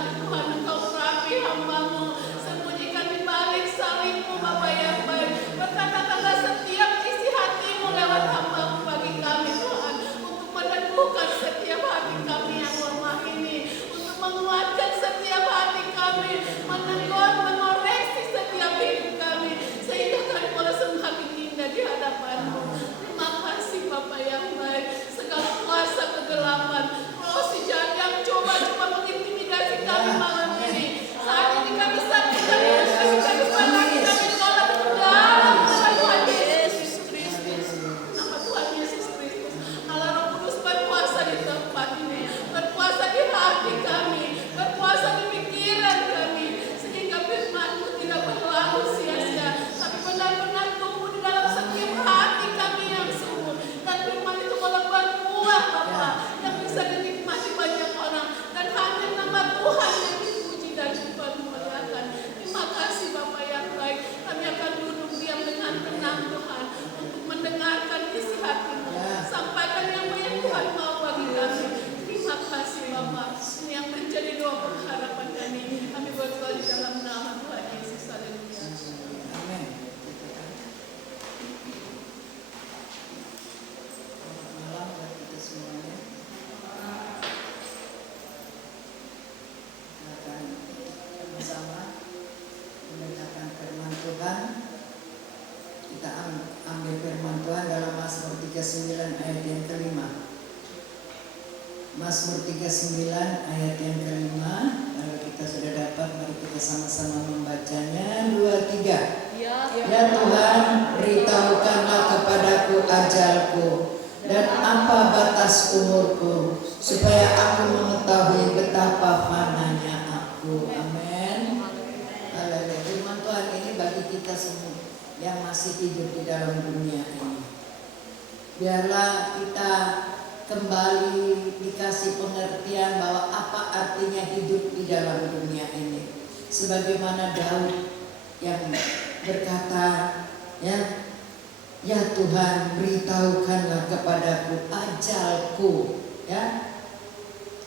hari Tuhan Engkau urapi hamba-Mu, sembunyikan di balik salib-Mu Bapa yang baik. Berkata-kata setiap isi hati-Mu lewat hamba-Mu bagi kami Tuhan, untuk meneguhkan setiap hati kami yang lemah ini, untuk menguatkan setiap hati kami, menegur, mengoreksi setiap hidup kami, sehingga kami boleh semakin indah di hadapan-Mu. Terima kasih Bapa yang baik. Segala kuasa kegelapan, si jahat yang coba mengintimidasi kami malam ini, saat ini kami saksikan, kami pandang, kami tolak dalam nama Tuhan Yesus Kristus. Nama Tuhan Yesus Kristus, Allah Roh Kudus berkuasa di tempat ini, berkuasa di hati kami, berkuasa di pikiran kami, sehingga firman-Mu tidak berlalu sia-sia, tapi benar-benar tumbuh di dalam setiap hati kami yang sungguh, dan firman itu boleh berbuah Bapa, yang bisa dinikmati banyak orang, dan hanya nama Tuhan yang dipuji dan dipermuliakan. Terima kasih Bapa yang baik. Kami akan duduk diam dengan tenang Tuhan, untuk mendengarkan isi hati-Mu. Sampaikan yang Tuhan mau bagi kami. Terima kasih Bapa. Ini yang menjadi doa pengharapan kami. Kami berdoa di dalam nama Tuhan Yesus. Haleluya. Amin. Malam buat kita semuanya. Akan bersama mendengarkan firman Tuhan. Kita ambil firman Tuhan dalam Mazmur 39 ayat yang kelima. Mazmur 39 ayat yang kelima. Kalau kita sudah dapat, mari kita sama-sama membacanya. 2, 3. Ya Tuhan, beritahukanlah kepadaku ajalku dan apa batas umurku, supaya aku mengetahui betapa fananya aku. Amin. Haleluya. Firman Tuhan ini bagi kita semua yang masih hidup di dalam dunia ini. Biarlah kita kembali dikasih pengertian bahwa apa artinya hidup di dalam dunia ini. Sebagaimana Daud yang berkata, ya Tuhan, beritahukanlah kepadaku ajalku. Ya,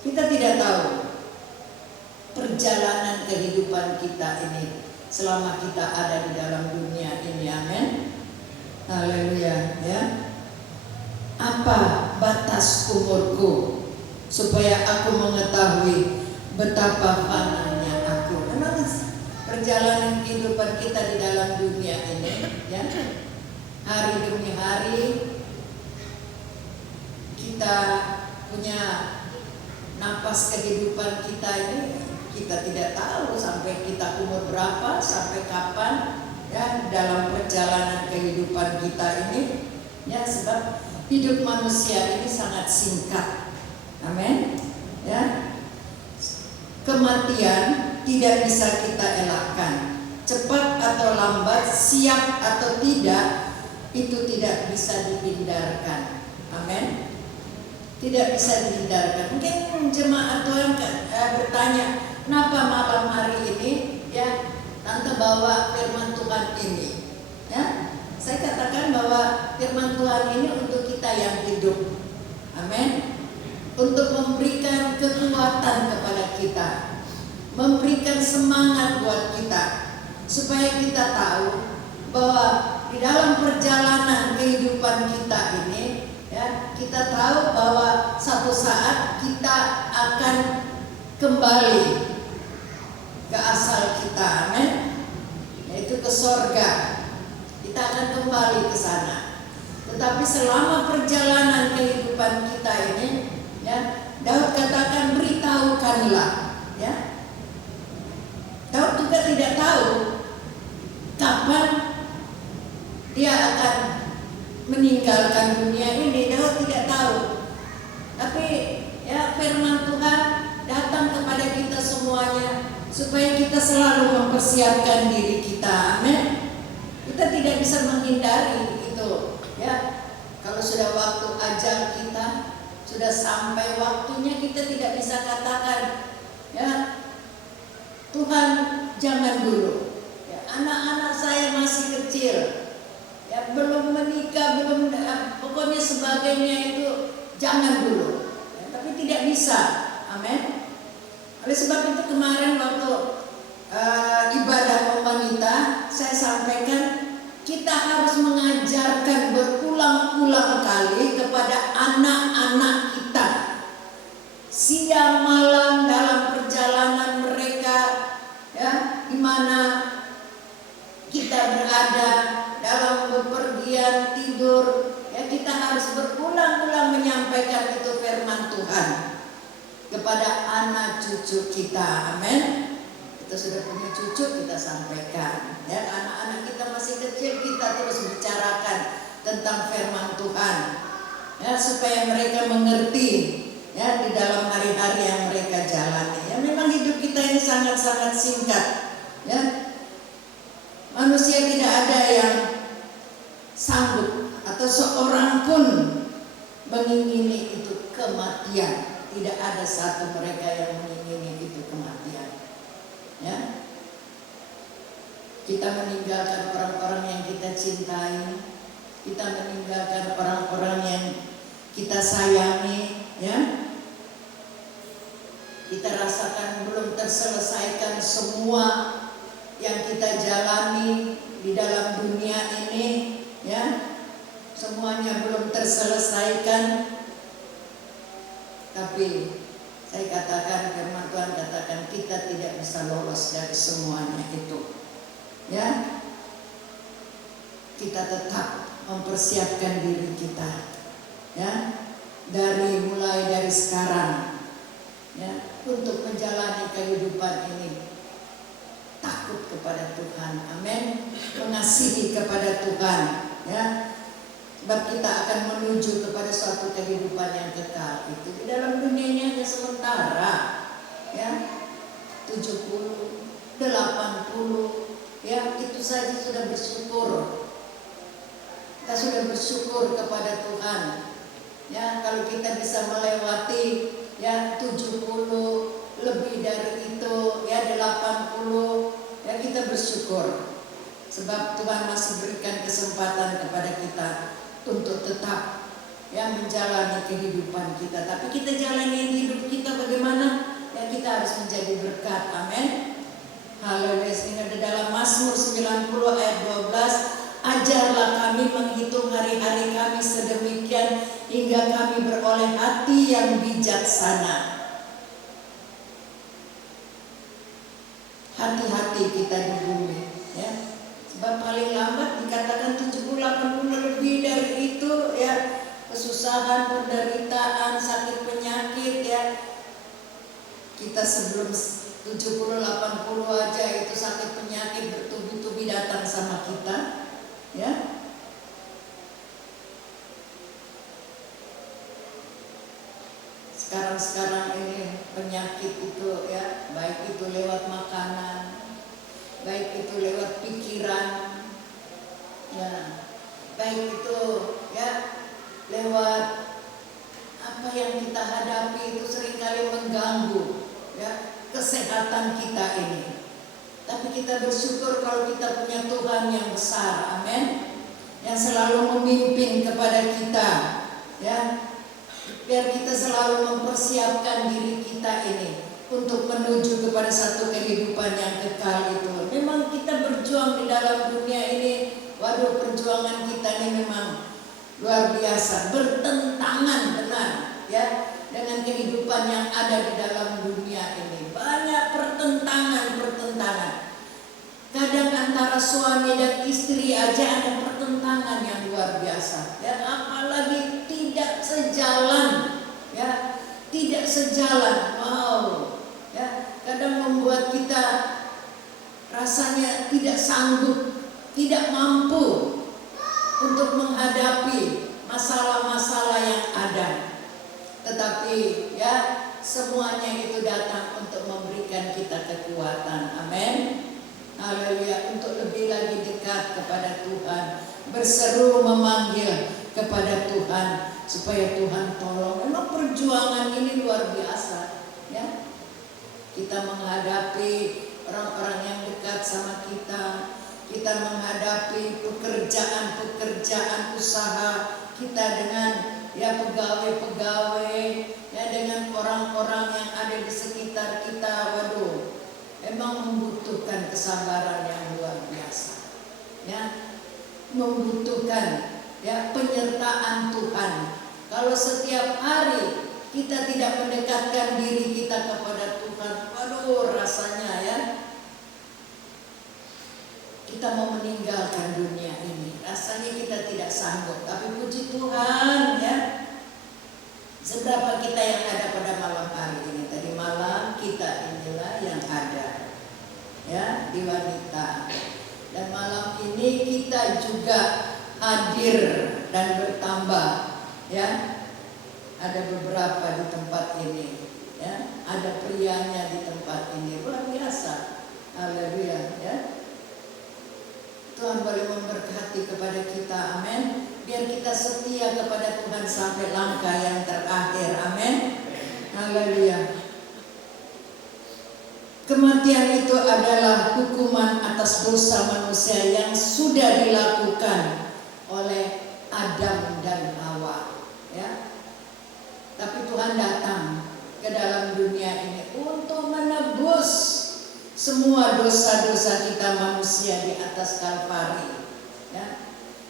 kita tidak tahu perjalanan kehidupan kita ini selama kita ada di dalam dunia ini. Amin. Haleluya. Ya, apa batas umurku, supaya aku mengetahui betapa fananya aku. Memang perjalanan kehidupan kita di dalam dunia ini, ya, hari demi hari kita punya napas kehidupan kita ini, kita tidak tahu sampai kita umur berapa, sampai kapan, ya, dalam perjalanan kehidupan kita ini, ya, sebab hidup manusia ini sangat singkat. Amin. Ya, kematian tidak bisa kita elakkan. Cepat atau lambat, siap atau tidak, itu tidak bisa dihindarkan. Amin. Tidak bisa dihindarkan. Mungkin jemaat Tuhan bertanya, kenapa malam hari ini, ya, Tante bawa firman Tuhan ini? Ya, saya katakan bahwa firman Tuhan ini untuk kita yang hidup. Amin. Untuk memberikan kekuatan kepada kita, memberikan semangat buat kita, supaya kita tahu bahwa di dalam perjalanan kehidupan kita ini, ya, kita tahu bahwa satu saat kita akan kembali ke asal kita. Amin. Yaitu ke sorga. Kita akan kembali ke sana. Tetapi selama perjalanan kehidupan kita ini, ya, Daud katakan beritahukanlah. Ya, Daud juga tidak tahu kapan dia akan meninggalkan dunia ini. Daud tidak tahu. Tapi ya, firman Tuhan datang kepada kita semuanya supaya kita selalu mempersiapkan diri kita. Amin. Kita tidak bisa menghindari itu, ya. Kalau sudah waktu ajal kita, sudah sampai waktunya, kita tidak bisa katakan, ya, Tuhan jangan dulu. Ya, anak-anak saya masih kecil, ya, belum menikah, belum, pokoknya sebagainya itu jangan dulu. Ya, tapi tidak bisa. Amin. Oleh sebab itu kemarin waktu ibadah wanita saya sampaikan kita harus mengajarkan berulang-ulang kali kepada anak-anak kita siang malam dalam perjalanan mereka, ya, di mana kita berada dalam bepergian tidur, ya, kita harus berulang-ulang menyampaikan itu firman Tuhan kepada anak cucu kita. Amin. Kita sudah punya cucu, kita sampaikan, ya, anak-anak kita masih kecil, kita terus bicarakan tentang firman Tuhan, ya, supaya mereka mengerti, ya, di dalam hari-hari yang mereka jalani. Ya, memang hidup kita ini sangat-sangat singkat, ya. Manusia tidak ada yang sanggup atau seorang pun mengingini itu kematian. Tidak ada satu mereka yang mengingini itu kematian. Ya. Kita meninggalkan orang-orang yang kita cintai, kita meninggalkan orang-orang yang kita sayangi, ya. Kita rasakan belum terselesaikan semua yang kita jalani di dalam dunia ini, ya. Semuanya belum terselesaikan. Tapi saya katakan, firman Tuhan katakan kita tidak bisa lolos dari semuanya itu, ya. Kita tetap mempersiapkan diri kita, ya, mulai dari sekarang, ya, untuk menjalani kehidupan ini takut kepada Tuhan, amin, mengasihi kepada Tuhan, ya. Sebab kita akan menuju kepada suatu kehidupan yang kekal. Itu di dalam dunia ini hanya sementara, ya, 70, 80, ya, itu saja sudah bersyukur. Kita sudah bersyukur kepada Tuhan, ya. Kalau kita bisa melewati, ya, 70, lebih dari itu, ya, 80, ya, kita bersyukur. Sebab Tuhan masih berikan kesempatan kepada kita untuk tetap, ya, menjalani kehidupan kita. Tapi kita jalani hidup kita bagaimana? Ya, kita harus menjadi berkat. Amin. Haleluya. Sehingga di dalam Mazmur 90 ayat 12, ajarlah kami menghitung hari-hari kami sedemikian hingga kami beroleh hati yang bijaksana. Hati-hati kita di bumi, ya. Sebab paling lambat dikatakan 70-80 lebih dari itu, ya, kesusahan, penderitaan, sakit penyakit, ya. Kita sebelum 70-80 aja itu sakit penyakit bertubi-tubi datang sama kita, ya. Sekarang ini penyakit itu, ya, baik itu lewat makanan, baik itu lewat pikiran, ya, baik itu, ya, lewat apa yang kita hadapi itu seringkali mengganggu, ya, kesehatan kita ini. Tapi kita bersyukur kalau kita punya Tuhan yang besar, amin, yang selalu memimpin kepada kita, ya, biar kita selalu mempersiapkan diri kita ini untuk menuju kepada satu kehidupan yang kekal itu. Memang kita berjuang di dalam dunia ini, waduh, perjuangan kita ini memang luar biasa, bertentangan benar, ya, dengan kehidupan yang ada di dalam dunia ini. Banyak pertentangan. Kadang antara suami dan istri aja ada pertentangan yang luar biasa, ya, apalagi tidak sejalan, ya, tidak sejalan. Wow, ya, kadang membuat kita rasanya tidak sanggup, tidak mampu untuk menghadapi masalah-masalah yang ada. Tetapi, ya, semuanya itu datang untuk memberikan kita kekuatan. Amin. Haleluya. Untuk lebih lagi dekat kepada Tuhan, berseru memanggil kepada Tuhan supaya Tuhan tolong. Memang perjuangan ini luar biasa, ya. Kita menghadapi orang-orang yang dekat sama kita. Kita menghadapi pekerjaan usaha kita dengan, ya, pegawai-pegawai, ya, dengan orang-orang yang ada di sekitar kita, memang membutuhkan kesabaran yang luar biasa, ya, membutuhkan ya penyertaan Tuhan. Kalau setiap hari kita tidak mendekatkan diri kita kepada Tuhan, aduh rasanya ya kita mau meninggalkan dunia ini. Rasanya kita tidak sanggup. Tapi puji Tuhan ya, seberapa kita yang ada pada malam hari ini. Tadi malam kita inilah yang ada ya di wanita. Dan malam ini kita juga hadir dan bertambah ya. Ada beberapa di tempat ini ya. Ada prianya di tempat ini. Luar biasa. Haleluya ya. Tuhan boleh memberkati kepada kita, amin. Biar kita setia kepada Tuhan sampai langkah yang terakhir, amin. Haleluya. Kematian itu adalah hukuman atas dosa manusia yang sudah dilakukan oleh Adam dan Hawa, ya. Tapi Tuhan datang ke dalam dunia ini untuk menebus semua dosa-dosa kita manusia di atas Kalvari, ya.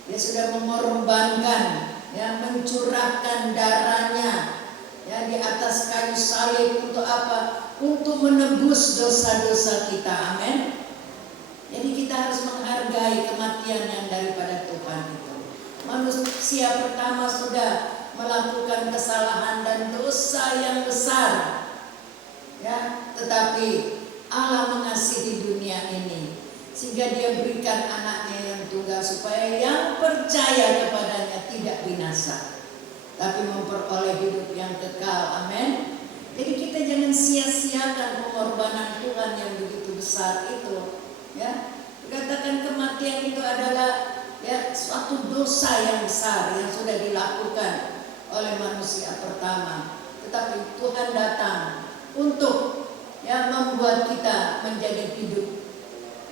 Dia sudah mengorbankan, ya, mencurahkan darahnya, ya, di atas kayu salib untuk apa? Untuk menebus dosa-dosa kita, amin. Jadi kita harus menghargai kematian yang daripada Tuhan itu. Manusia pertama sudah melakukan kesalahan dan dosa yang besar, ya, tetapi Allah mengasihi dunia ini sehingga Dia berikan anaknya yang tunggal supaya yang percaya kepadanya tidak binasa tapi memperoleh hidup yang kekal, amin. Jadi kita jangan sia-siakan pengorbanan Tuhan yang begitu besar itu, ya. Dikatakan kematian itu adalah ya suatu dosa yang besar yang sudah dilakukan oleh manusia pertama, tetapi Tuhan datang untuk ya membuat kita menjadi hidup.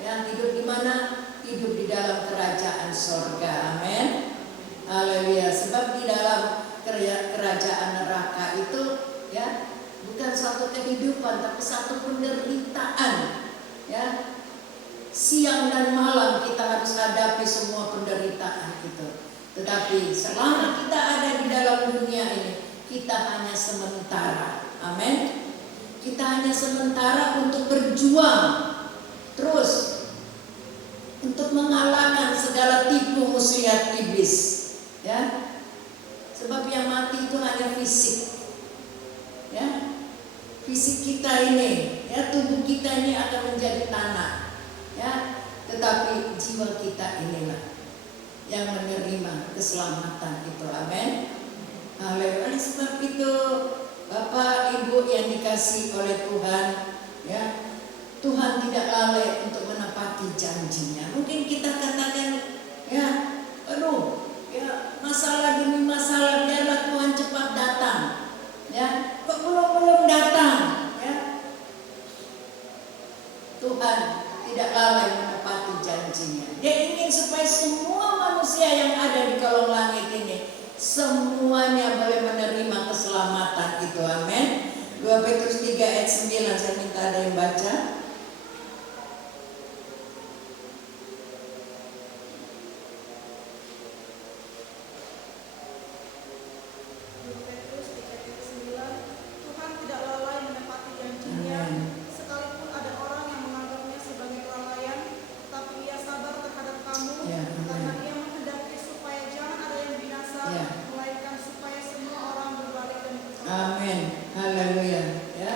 Ya, hidup di mana? Hidup di dalam kerajaan sorga, amin. Haleluya. Sebab di dalam kerajaan neraka itu ya bukan suatu kehidupan tapi satu penderitaan, ya. Siang dan malam kita harus hadapi semua penderitaan itu. Tetapi selama kita ada di dalam dunia ini, kita hanya sementara, amin. Kita hanya sementara untuk berjuang terus untuk mengalahkan segala tipu muslihat iblis, ya. Sebab yang mati itu hanya fisik, ya. Fisik kita ini, ya, tubuh kita ini akan menjadi tanah, ya. Tetapi jiwa kita inilah yang menerima keselamatan itu, amin. Haleluya. Oleh sebab itu Bapak Ibu yang dikasihi oleh Tuhan, ya, Tuhan tidak lalai untuk menepati janjinya. Mungkin kita katakan, ya, aduh, ya, masalah demi masalah, biarlah Tuhan cepat datang, ya, kok belum datang, ya. Tuhan tidak lalai menepati janjinya. Dia ingin supaya semua manusia yang ada di kolong langit ini semuanya boleh menerima keselamatan itu, amin. 2 Petrus 3 ayat 9, saya minta ada yang baca. Tuhan tidak lalai menepati janjinya, sekalipun ada orang yang menganggapnya sebagai kelalaian, tetapi Ia sabar terhadap kamu, karena Ia menghendaki supaya jangan ada yang binasa, melainkan supaya semua orang berbalik dan bertobat. Amin. Haleluya. Ya.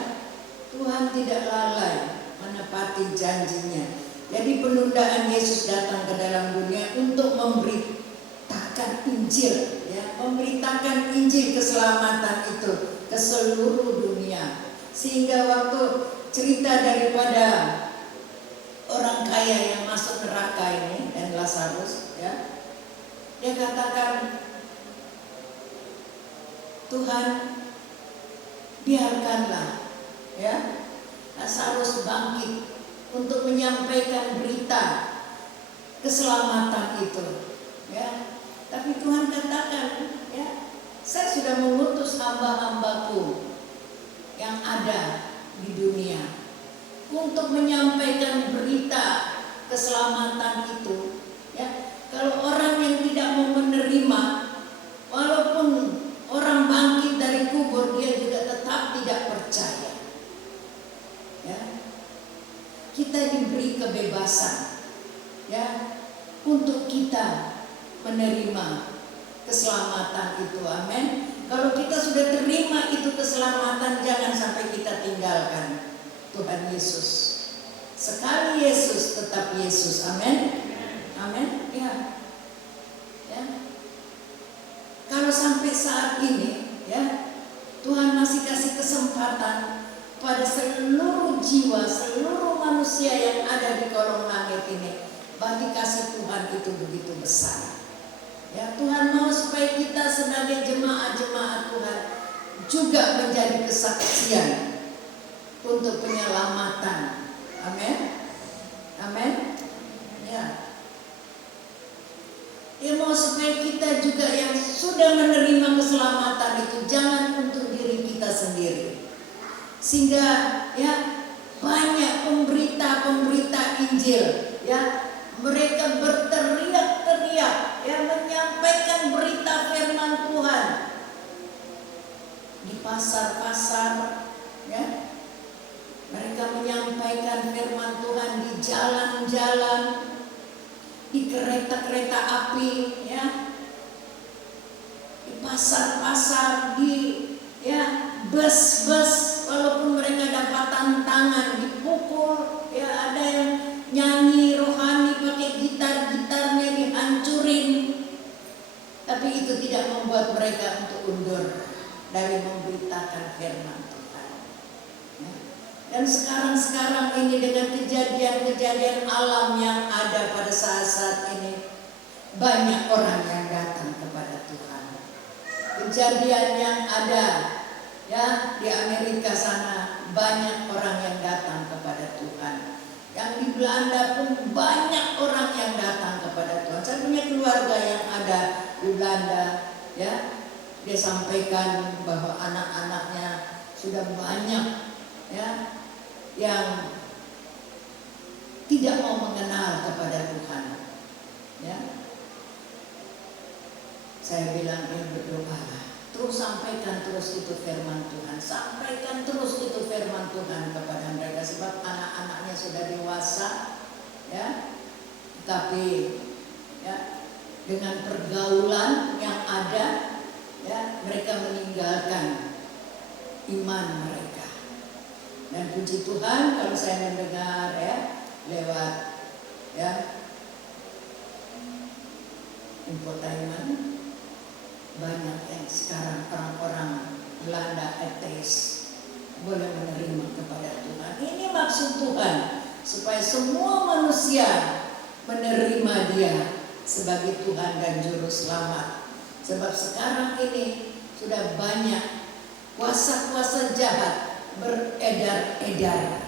Tuhan tidak lalai menepati janjinya. Jadi penundaan Yesus datang ke dalam dunia untuk memberitakan Injil, ya, memberitakan Injil keselamatan itu ke seluruh dunia. Sehingga waktu cerita daripada orang kaya yang masuk neraka ini dan Lazarus, ya, dia katakan, Tuhan, biarkanlah, ya, Lazarus bangkit untuk menyampaikan berita keselamatan itu, ya. Tapi Tuhan katakan, ya, saya sudah mengutus hamba-hambaku yang ada di dunia. untuk menyampaikan berita keselamatan itu, ya. Kalau orang yang tidak mau menerima, walaupun orang bangkit dari kubur, dia juga tetap tidak percaya. Ya. Kita diberi kebebasan, ya, untuk kita menerima keselamatan itu. Amin. Kalau kita sudah terima itu keselamatan, jangan sampai kita tinggalkan Tuhan Yesus. Sekali Yesus, tetap Yesus. Amin. Amin. Ya. Ya. Kalau sampai saat ini, ya, Tuhan masih kasih kesempatan pada seluruh jiwa, seluruh manusia yang ada di kolong langit ini, bagi kasih Tuhan itu begitu besar. Ya, Tuhan mau supaya kita sebagai jemaat-jemaat Tuhan juga menjadi kesaksian untuk penyelamatan. Amin. Amin. Ya. Dia mau supaya kita juga yang sudah menerima keselamatan itu jangan untuk diri kita sendiri. Sehingga ya banyak pemberita-pemberita Injil, ya, mereka berteriak-teriak, ya, menyampaikan berita firman Tuhan di pasar-pasar, ya. Mereka menyampaikan firman Tuhan di jalan-jalan, di kereta-kereta api, ya, di pasar-pasar, di, ya, bus-bus. Walaupun mereka dapat tantangan, dipukul, ya, ada yang nyanyi rohani pakai gitar-gitarnya dihancurin, tapi itu tidak membuat mereka untuk undur dari memberitakan firman Tuhan. Ya. Dan sekarang ini dengan kejadian-kejadian alam yang ada pada saat-saat ini, banyak orang yang datang kepada Tuhan. Kejadian yang ada, ya, di Amerika sana, banyak orang yang datang kepada Tuhan. Yang di Belanda pun banyak orang yang datang kepada Tuhan. Saya punya keluarga yang ada di Belanda, ya, dia sampaikan bahwa anak-anaknya sudah banyak, ya, yang tidak mau mengenal kepada Tuhan, ya. Saya bilang, berdoalah, terus sampaikan terus itu firman Tuhan, sampaikan terus itu firman Tuhan kepada mereka, sebab anak-anaknya sudah dewasa, ya, tapi, ya, dengan pergaulan yang ada, ya, mereka meninggalkan iman mereka. Dan puji Tuhan kalau saya mendengar, ya, lewat, ya, infotainment, banyak yang sekarang orang-orang Belanda ateis boleh menerima kepada Tuhan. Ini maksud Tuhan, supaya semua manusia menerima Dia sebagai Tuhan dan Juru Selamat. Sebab sekarang ini sudah banyak kuasa-kuasa jahat beredar-edar,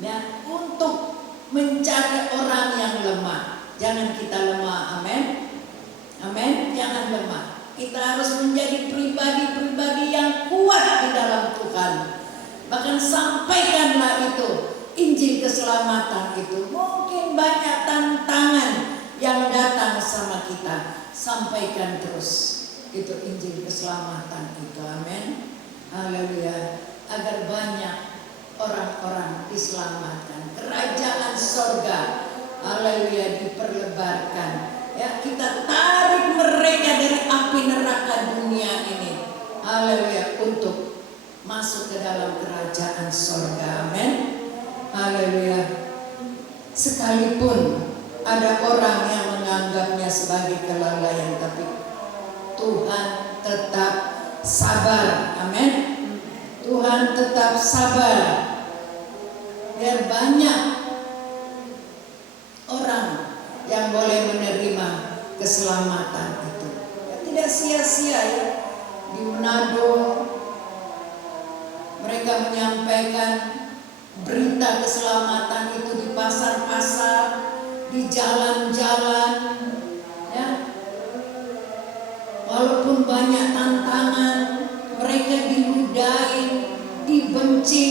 ya, untuk mencari orang yang lemah. Jangan kita lemah, amin. Amin, jangan lemah. Kita harus menjadi pribadi-pribadi yang kuat di dalam Tuhan. Bahkan sampaikanlah itu Injil keselamatan itu. Mungkin banyak tantangan yang datang sama kita, sampaikan terus itu Injil keselamatan itu. Amin. Haleluya. Agar banyak orang-orang diselamatkan, kerajaan sorga, haleluya, diperlebarkan, ya, kita tarik mereka dari api neraka dunia ini, haleluya, untuk masuk ke dalam kerajaan sorga. Amin. Haleluya. Sekalipun ada orang yang menganggapnya sebagai kelalaian, tapi Tuhan tetap sabar. Amin. Tuhan tetap sabar, biar banyak orang yang boleh menerima keselamatan itu. Ya, tidak sia-sia, ya. Di Manado mereka menyampaikan berita keselamatan itu di pasar-pasar, di jalan-jalan, ya. Walaupun banyak tantangan, mereka diludahi, dibenci,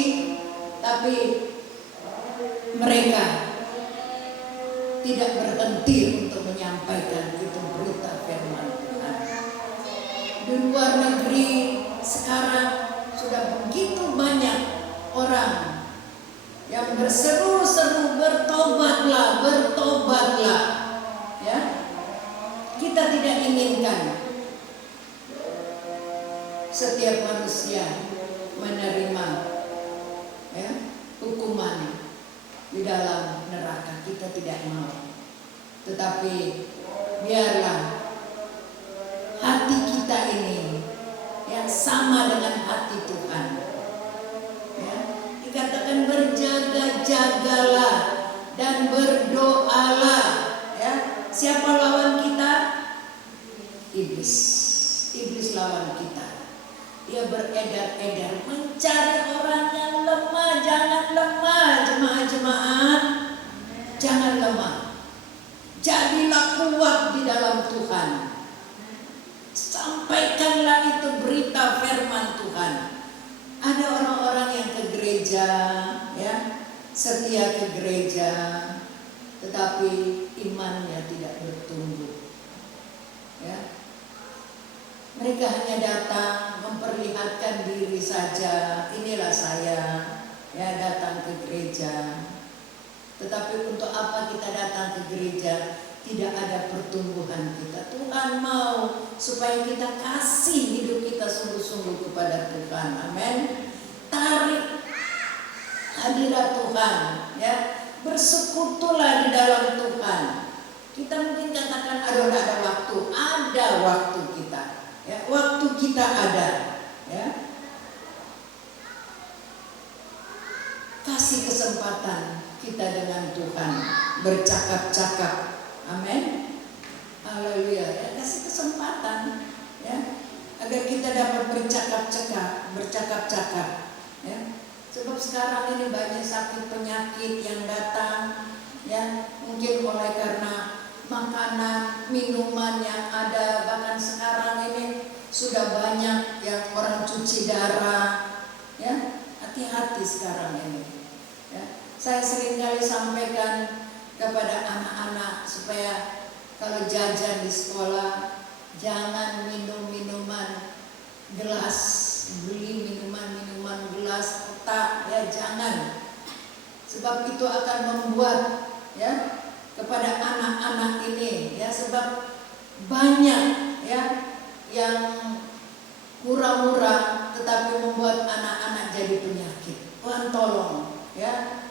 tapi menyampaikan itu berita firman Tuhan. Di luar negeri sekarang sudah begitu banyak orang yang berseru-seru, bertobatlah, bertobatlah. Ya, kita tidak inginkan setiap manusia menerima ya, hukuman di dalam neraka. Kita tidak mau. Tetapi biarlah hati kita ini yang sama dengan hati Tuhan. Ya, dikatakan berjaga-jagalah dan berdoalah. Ya, siapa lawan kita? Iblis. Iblis lawan kita. Dia beredar-edar mencari orang yang lemah. Jangan lemah, jemaat-jemaat. Jangan lemah. Jadilah kuat di dalam Tuhan. Sampaikanlah itu berita firman Tuhan. Ada orang-orang yang ke gereja, ya, setia ke gereja, tetapi imannya tidak bertumbuh. Ya. Mereka hanya datang memperlihatkan diri saja. Inilah saya, ya, datang ke gereja. Tetapi untuk apa kita datang ke gereja? Tidak ada pertumbuhan kita. Tuhan mau supaya kita kasih hidup kita sungguh-sungguh kepada Tuhan. Amin. Tarik hadirat Tuhan, ya. Bersekutulah di dalam Tuhan. Kita mungkin katakan aduh tidak ada waktu. Ada waktu kita. Ya, waktu kita ada, ya. Kasih kesempatan kita dengan Tuhan bercakap-cakap. Amin. Haleluya. Ya, kasih kesempatan, ya, agar kita dapat bercakap-cakap, ya. Sebab sekarang ini banyak sakit penyakit yang datang, ya, mungkin oleh karena makanan, minuman yang ada. Bahkan sekarang ini sudah banyak yang orang cuci darah, ya. Hati-hati sekarang ini, ya. Saya seringkali sampaikan kepada anak-anak supaya kalau jajan di sekolah jangan minum minuman gelas, beli minuman gelas kotak, ya, jangan. Sebab itu akan membuat, ya, kepada anak-anak ini, ya, sebab banyak, ya, yang murah-murah tetapi membuat anak-anak jadi penyakit. Tuhan tolong, ya.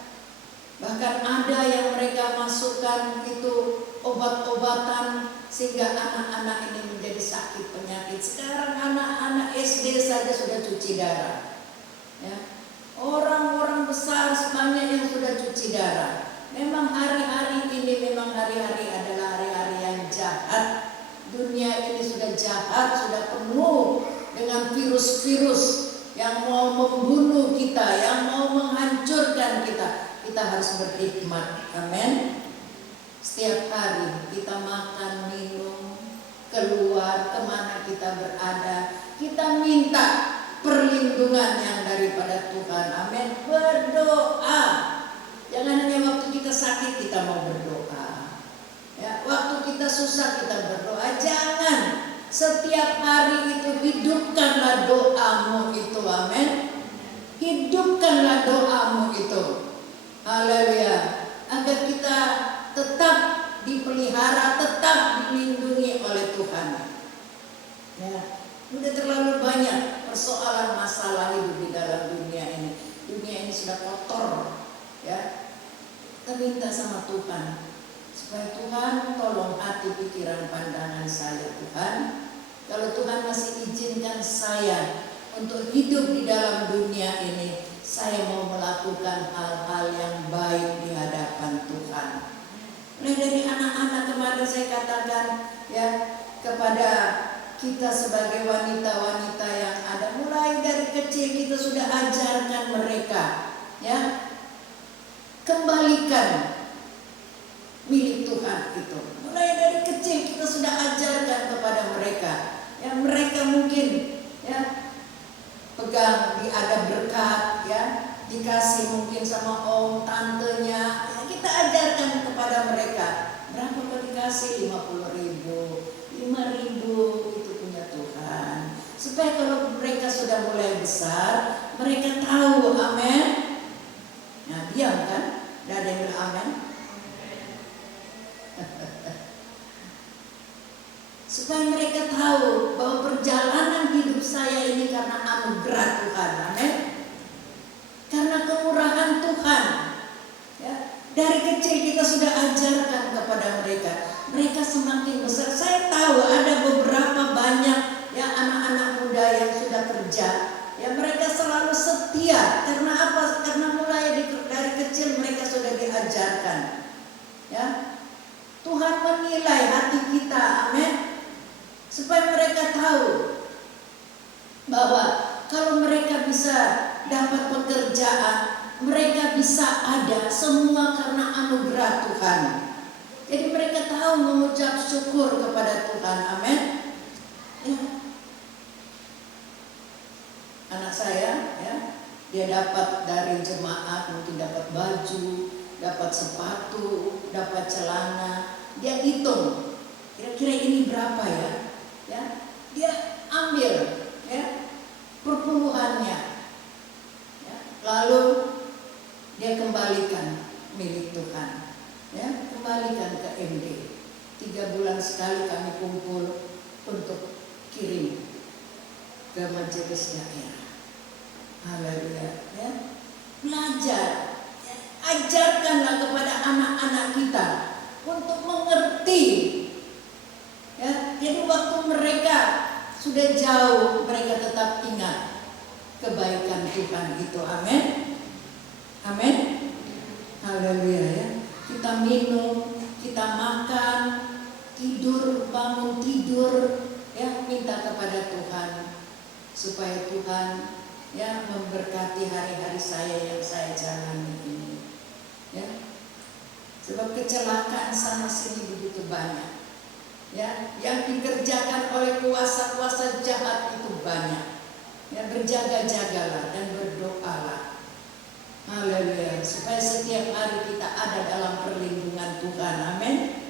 Bahkan ada yang mereka masukkan itu obat-obatan sehingga anak-anak ini menjadi sakit penyakit. Sekarang anak-anak SD saja sudah cuci darah, ya. Orang-orang besar sebanyak yang sudah cuci darah. Memang hari-hari ini memang hari-hari adalah hari-hari yang jahat. Dunia ini sudah jahat, sudah penuh dengan virus-virus yang mau membunuh kita, yang mau menghancurkan kita. Kita harus berhikmat. Amin. Setiap hari kita makan, minum, keluar, kemana kita berada, kita minta perlindungan yang daripada Tuhan. Amin. Berdoa. Jangan hanya waktu kita sakit kita mau berdoa, ya, waktu kita susah kita berdoa. Jangan. Setiap hari itu hidupkanlah doamu itu. Amin. Hidupkanlah doamu itu. Haleluya. Agar kita tetap dipelihara, tetap dilindungi oleh Tuhan. Ya, sudah terlalu banyak persoalan masalah hidup di dalam dunia ini. Dunia ini sudah kotor, ya. Kita minta sama Tuhan supaya Tuhan tolong hati, pikiran, pandangan saya, Tuhan. Kalau Tuhan masih izinkan saya untuk hidup di dalam dunia ini, saya mau melakukan hal-hal yang baik di hadapan Tuhan. Mulai dari anak-anak kemarin saya katakan, ya, kepada kita sebagai wanita-wanita yang ada, mulai dari kecil kita sudah ajarkan mereka, ya, kembalikan milik Tuhan itu. Mulai dari kecil kita sudah ajarkan kepada mereka, ya, mereka mungkin, ya, pegang, ada berkat, ya, dikasih mungkin sama om, tantenya, ya, kita ajarkan kepada mereka. Berapa kali kasih 50.000, 5.000, itu punya Tuhan. Supaya kalau mereka sudah mulai besar, mereka tahu, amin. Nah, diam kan? Tidak ada yang beramin. Supaya mereka tahu bahwa perjalanan hidup saya ini karena anugerah Tuhan, amin. Karena kemurahan Tuhan. Ya, dari kecil kita sudah ajarkan kepada mereka. Mereka semakin besar. Saya tahu ada beberapa banyak ya anak-anak muda yang sudah kerja. Ya, mereka selalu setia. Karena apa? Karena mulai dari kecil mereka sudah diajarkan. Ya, Tuhan menilai hati kita, amin. Supaya mereka tahu bahwa kalau mereka bisa dapat pekerjaan, mereka bisa ada semua karena anugerah Tuhan. Jadi mereka tahu mengucap syukur kepada Tuhan, amin. Ya. Anak saya, ya, dia dapat dari jemaat, mungkin dapat baju, dapat sepatu, dapat celana. Dia hitung, kira-kira ini berapa ya? Ya, dia ambil, ya, perpuluhannya, ya, lalu dia kembalikan milik Tuhan, ya, kembalikan ke MD. 3 bulan sekali kami kumpul untuk kirim ke majelis daerah. Haleluya, ya. Belajar, ya, ajarkanlah kepada anak-anak kita untuk mengerti. Ya, jadi waktu mereka sudah jauh, mereka tetap ingat kebaikan Tuhan itu, amin. Amin. Haleluya, ya. Kita minum, kita makan, tidur, bangun tidur, ya, minta kepada Tuhan supaya Tuhan, ya, memberkati hari-hari saya yang saya jalani ini. Ya. Sebab kecelakaan sana sini begitu banyak. Ya, yang dikerjakan oleh kuasa-kuasa jahat itu banyak. Ya, berjaga-jagalah dan berdoalah. Haleluya, supaya setiap hari kita ada dalam perlindungan Tuhan, amin.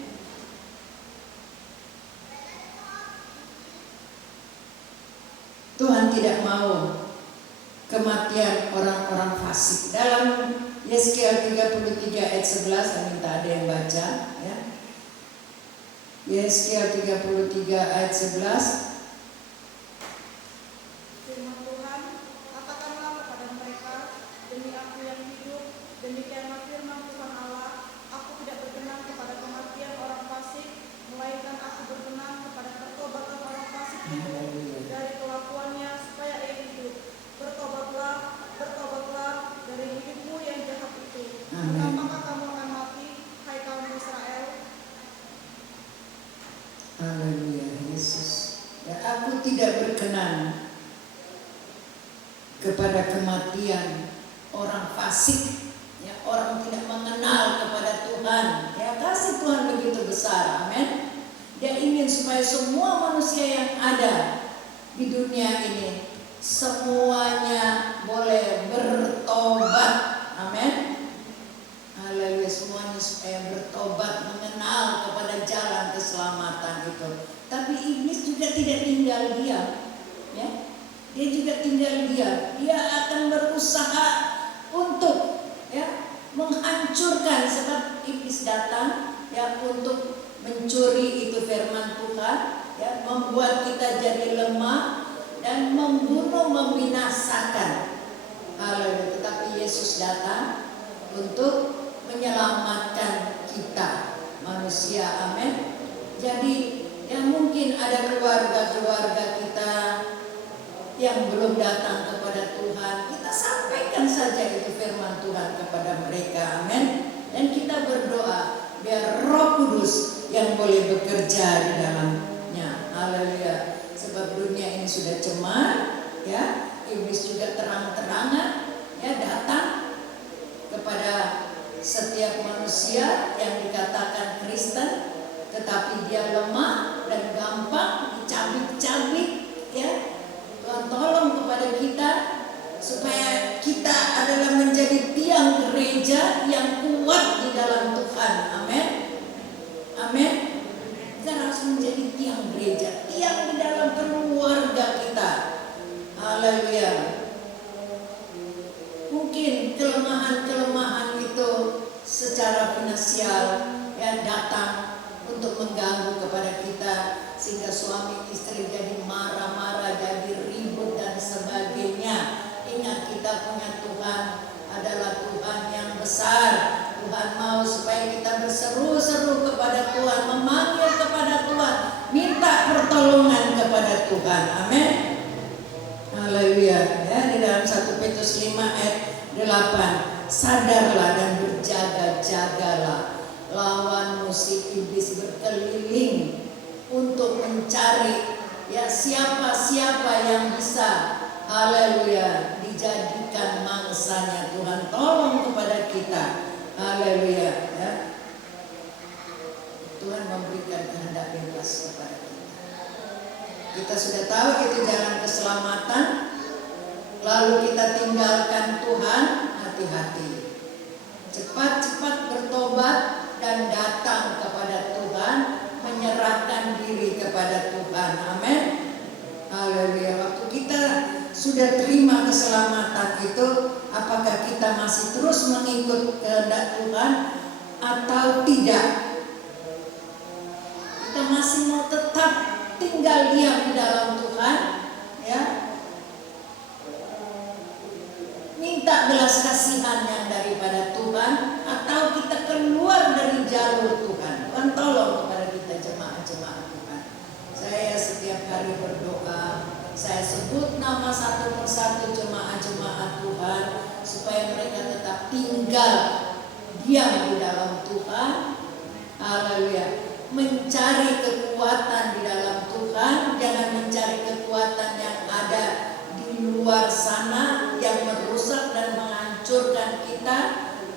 Tuhan tidak mau kematian orang-orang fasik. Dalam Yeskiel 33 ayat 11, saya minta ada yang baca, ya. Yeskiel 33 ayat 11. Firman Tuhan, katakanlah kepada mereka, demi aku yang hidup, demikianlah firman Tuhan Allah, aku tidak berkenan kepada kematian orang fasik, melainkan aku berkenan kepada pertobatan orang fasik itu dari kelakuannya supaya ia hidup. Bertobatlah, bertobatlah dari hidupmu yang jahat itu. Apakah kamu akan mati, hai kaum Israel? Haleluya, Yesus. Ya, aku tidak berkenan kepada kematian orang fasik, ya, orang tidak mengenal kepada Tuhan. Ya, kasih Tuhan begitu besar, amin. Dia ingin supaya semua manusia yang ada di dunia ini semuanya boleh bertobat, amin. Haleluya, semuanya supaya bertobat, mengenal kepada jalan keselamatan itu. Tapi iblis juga tidak tinggal diam, ya. Dia juga tinggal diam. Dia akan berusaha untuk, ya, menghancurkan, sebab iblis datang, ya, untuk mencuri itu firman Tuhan, ya, membuat kita jadi lemah dan membunuh, membinasakan. Haleluya. Tetapi Yesus datang untuk menyelamatkan kita manusia, amin. Jadi yang mungkin ada keluarga-keluarga kita yang belum datang kepada Tuhan, kita sampaikan saja itu firman Tuhan kepada mereka, amin. Dan kita berdoa biar Roh Kudus yang boleh bekerja di dalamnya, haleluya. Sebab dunia ini sudah cemar, ya, iblis juga terang-terangan, ya, datang kepada setiap manusia yang dikatakan Kristen, tetapi dia lemah dan gampang dicabik-cabik, ya. Tuhan tolong kepada kita supaya kita adalah menjadi tiang gereja yang kuat di dalam Tuhan, amin. Amin. potensial yang datang untuk mengganggu kepada kita, sehingga suami istri jadi marah-marah, jadi ribut dan sebagainya. Ingat, kita punya Tuhan adalah Tuhan yang besar. Tuhan mau supaya kita berseru-seru kepada Tuhan, memanggil kepada Tuhan, minta pertolongan kepada Tuhan. Amin. Haleluya. Ya, di dalam 1 Petrus 5 ayat 8, sadarlah dan berjaga-jagalah, lawan musuh iblis berkeliling untuk mencari ya siapa-siapa yang bisa, haleluya, dijadikan mangsanya. Tuhan tolong kepada kita, haleluya ya. Tuhan memberikan kehendak bebas kepada kita. Kita sudah tahu itu jalan keselamatan, lalu kita tinggalkan Tuhan, hati-hati. Cepat-cepat bertobat dan datang kepada Tuhan, menyerahkan diri kepada Tuhan. Amin. Haleluya. Waktu kita sudah terima keselamatan itu, apakah kita masih terus mengikut kehendak Tuhan atau tidak? Kita masih mau tetap tinggal diam di dalam Tuhan, ya? Minta belas kasihan yang daripada Tuhan, atau kita keluar dari jalur Tuhan. Tuhan tolong kepada kita, jemaat-jemaat Tuhan. Saya setiap hari berdoa, saya sebut nama satu persatu jemaat-jemaat Tuhan, supaya mereka tetap tinggal diam di dalam Tuhan. Haleluya. Mencari kekuatan di dalam Tuhan, jangan mencari kekuatan yang ada di luar sana yang merusak dan menghancurkan kita,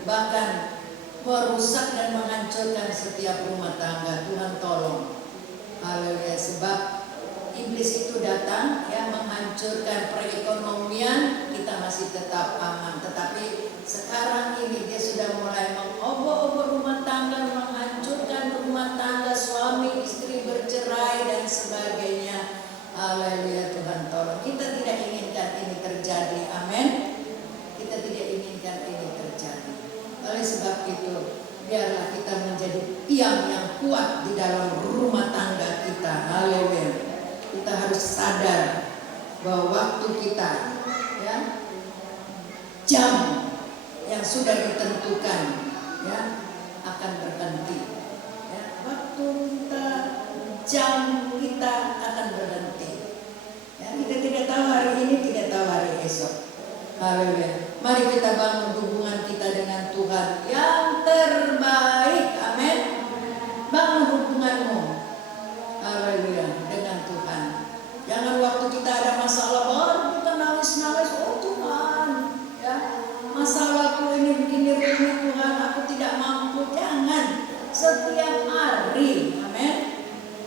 bahkan merusak dan menghancurkan setiap rumah tangga. Tuhan tolong. Haleluya. Sebab iblis itu datang ya menghancurkan perekonomian, kita masih tetap aman. Tetapi sekarang ini dia sudah mulai mengobok-obok rumah tangga, menghancurkan rumah tangga, suami istri bercerai dan sebagainya. Haleluya. Tuhan tolong. Kita tidak inginkan ini terjadi. Amin. Kita tidak inginkan ini terjadi. Oleh sebab itu, biarlah kita menjadi tiang yang kuat di dalam rumah tangga kita. Haleluya. Kita harus sadar bahwa waktu kita, ya, jam yang sudah ditentukan, ya, akan berhenti. Ya, waktu kita, jam kita akan berhenti. Ya, kita tidak tahu hari ini, tidak tahu hari esok. Haleluya. Mari kita bangun hubungan kita dengan Tuhan yang terbaik. Amin. Bangun hubunganmu, haleluya, dengan Tuhan. Jangan waktu kita ada masalah baru kita nangis-nangis, oh Tuhan, ya, masalahku ini begini rumit Tuhan, aku tidak mampu. Jangan. Setiap hari, amin,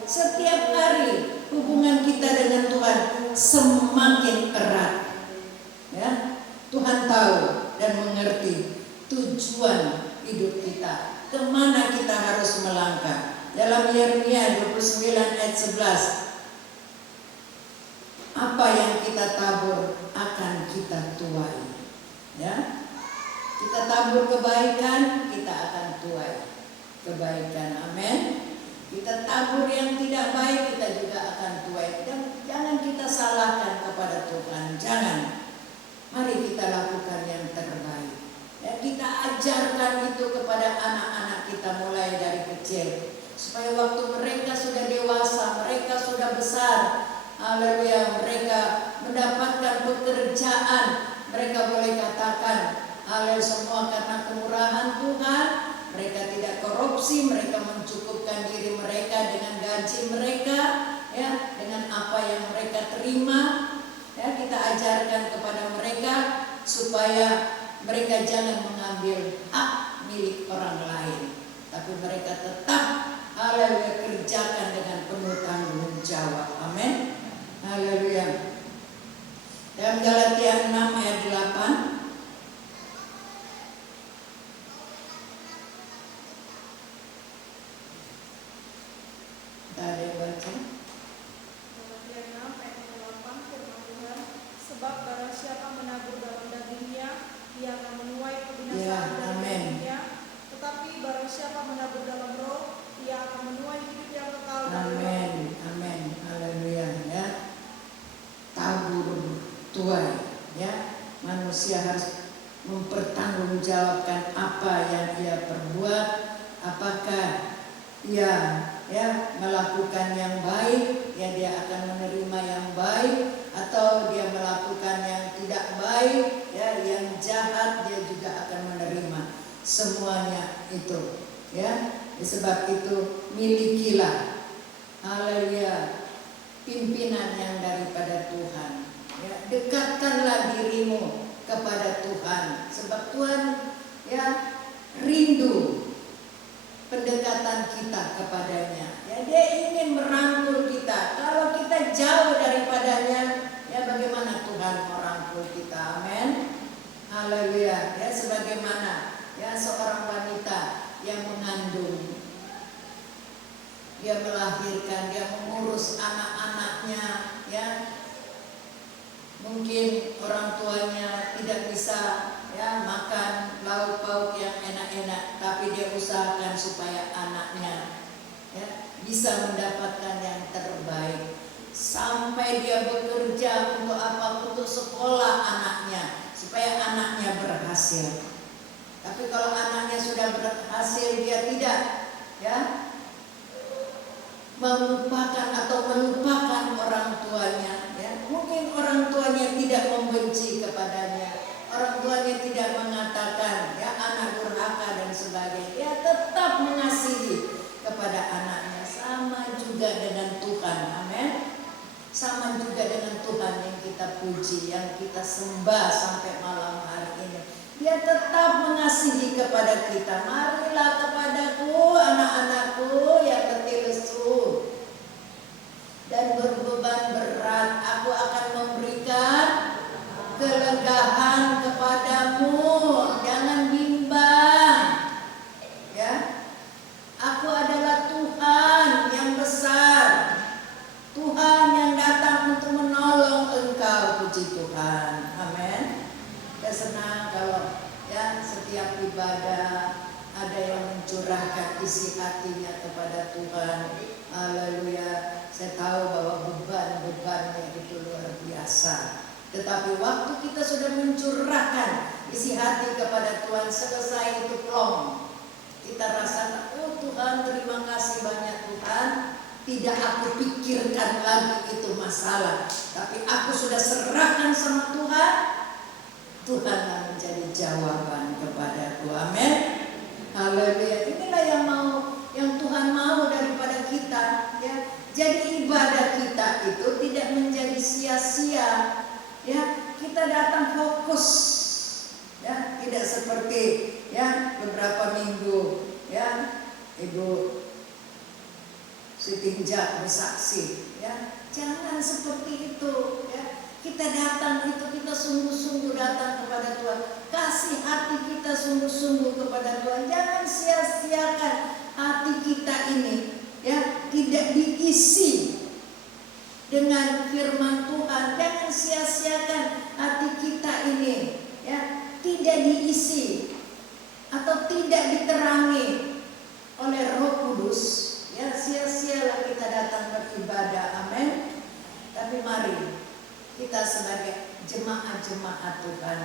setiap hari hubungan kita dengan Tuhan semakin erat. Ya, Tuhan tahu dan mengerti tujuan hidup kita, kemana kita harus melangkah. Dalam Yeremia 29 ayat 11, apa yang kita tabur akan kita tuai. Ya, kita tabur kebaikan, kita akan tuai kebaikan. Amin. Kita tabur yang tidak baik, kita juga akan tuai. Dan jangan kita salahkan kepada Tuhan. Jangan. Mari kita lakukan yang terbaik. Ya, kita ajarkan itu kepada anak-anak kita mulai dari kecil, supaya waktu mereka sudah dewasa, mereka sudah besar, haleluya, mereka mendapatkan pekerjaan, mereka boleh katakan, haleluya, semua karena kemurahan Tuhan. Mereka tidak korupsi, mereka mencukupkan diri mereka dengan gaji mereka, ya, dengan apa yang mereka terima. Ya, kita ajarkan kepada mereka supaya mereka jangan mengambil hak milik orang lain, tapi mereka tetap, haleluya, kerjakan dengan penuh tanggung jawab. Amin. Haleluya. Dalam Galatia 6 ayat 8, ada yang baca? Galatia 6 ayat 8, firman Tuhan, sebab barang siapa menabur dalam dagingnya, ia akan menuai kebinasaan Ya, dari amin. dagingnya. Tetapi barang siapa Manusia harus mempertanggungjawabkan apa yang ia perbuat. Apakah ia melakukan yang baik, ya dia akan menerima yang baik, atau dia melakukan yang tidak baik, ya yang jahat, dia juga akan menerima semuanya itu, ya. Sebab itu milikilah, haleluya, pimpinan yang daripada Tuhan, ya. Dekatkanlah dirimu kepada Tuhan, sebab Tuhan ya rindu pendekatan kita kepadanya, ya dia ingin merangkul kita. Kalau kita jauh daripadanya, ya bagaimana Tuhan merangkul kita? Amin, haleluya. Ya sebagaimana ya seorang wanita yang mengandung, dia melahirkan, dia mengurus anak-anaknya, ya mungkin orang tuanya tidak bisa ya makan lauk pauk yang enak-enak, tapi dia usahakan supaya anaknya ya bisa mendapatkan yang terbaik, sampai dia bekerja untuk apa? Untuk sekolah anaknya, supaya anaknya berhasil. Tapi kalau anaknya sudah berhasil, dia tidak ya melupakan atau melupakan orang tuanya, ya mungkin orang tuanya tidak membenci kepadanya, orang tuanya tidak mengatakan ya anak durhaka dan sebagainya, dia tetap mengasihi kepada anaknya. Sama juga dengan Tuhan, amin. Sama juga dengan Tuhan yang kita puji, yang kita sembah sampai malam hari ini. Dia tetap mengasihi kepada kita. Marilah kepadaku anak-anakku yang letih lesu dan berbeban berat, aku akan memberikan kelegaan kepadamu. Jangan bimbang, ya. Aku adalah Tuhan yang besar, Tuhan yang datang untuk menolong engkau. Puji Tuhan, amin. Saya senang kalau ya setiap ibadah ada yang mencurahkan isi hatinya kepada Tuhan. Haleluya. Saya tahu bahwa beban-bebannya itu luar biasa. Tetapi waktu kita sudah mencurahkan isi hati kepada Tuhan, selesai itu plong. Kita rasakan, oh Tuhan terima kasih banyak Tuhan. Tidak aku pikirkan lagi itu masalah, tapi aku sudah serahkan sama Tuhan. Tuhan yang menjadi jawaban kepadaku. Amin. Haleluya. Inilah yang Tuhan mau daripada kita, ya. Jadi ibadah kita itu tidak menjadi sia-sia, ya. Kita datang fokus, ya. Tidak seperti ya beberapa minggu, ya Ibu Siti Njak bersaksi, ya. Jangan seperti itu, ya. Kita datang itu kita sungguh-sungguh datang kepada Tuhan. Kasih hati kita sungguh-sungguh kepada Tuhan. Jangan sia-siakan hati kita ini, ya, tidak diisi dengan firman Tuhan. Jangan sia-siakan hati kita ini, ya, tidak diisi atau tidak diterangi oleh Roh Kudus. Ya, sia-sialah kita datang beribadah. Amin. Tapi mari kita sebagai jemaat-jemaat Tuhan,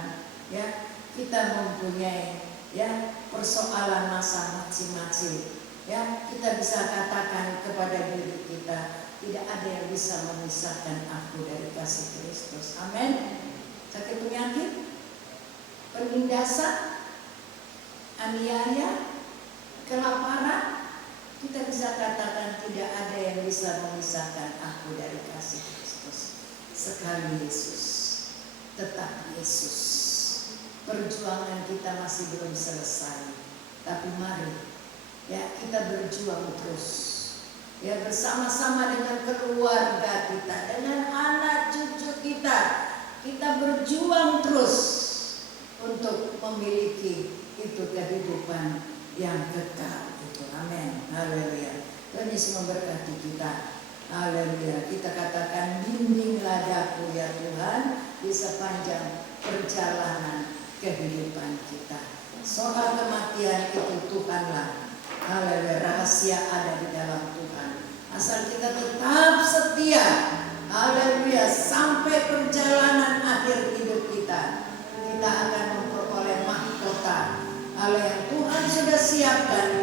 ya, kita mempunyai ya persoalan masa masing-masing, ya. Kita bisa katakan kepada diri kita, tidak ada yang bisa memisahkan aku dari kasih Kristus. Amin. Sakit penyakit, penindasan, aniaya, kelaparan, kita bisa katakan tidak ada yang bisa memisahkan aku dari kasih Kristus. Sekali Yesus, tetap Yesus. Perjuangan kita masih belum selesai, tapi mari ya kita berjuang terus, ya bersama-sama dengan keluarga kita, dengan anak cucu kita. Kita berjuang terus untuk memiliki itu kehidupan yang kekal itu. Amin. Haleluya. Tuhan Yesus memberkati kita. Haleluya. Kita katakan, bimbinglah daku ya Tuhan di sepanjang perjalanan kehidupan kita. Soal kematian itu Tuhanlah. Haleluya. Rahasia ada di dalam Tuhan. Asal kita tetap setia. Haleluya. Sampai perjalanan akhir hidup kita. dipersiapkan